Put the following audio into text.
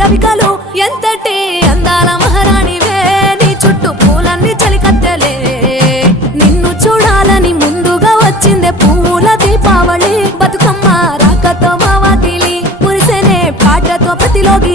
రవికలు ఎంతటి అందాల మహారాణివే నీ చుట్టూ పూలన్నీ చలికత్తెలే నిన్ను చూడాలని ముందుగా వచ్చిందే పూల దీపావళి బతుకమ్మ రాకతో మా వాకిలి మురిసెనే పాటతో ప్రతిలోకి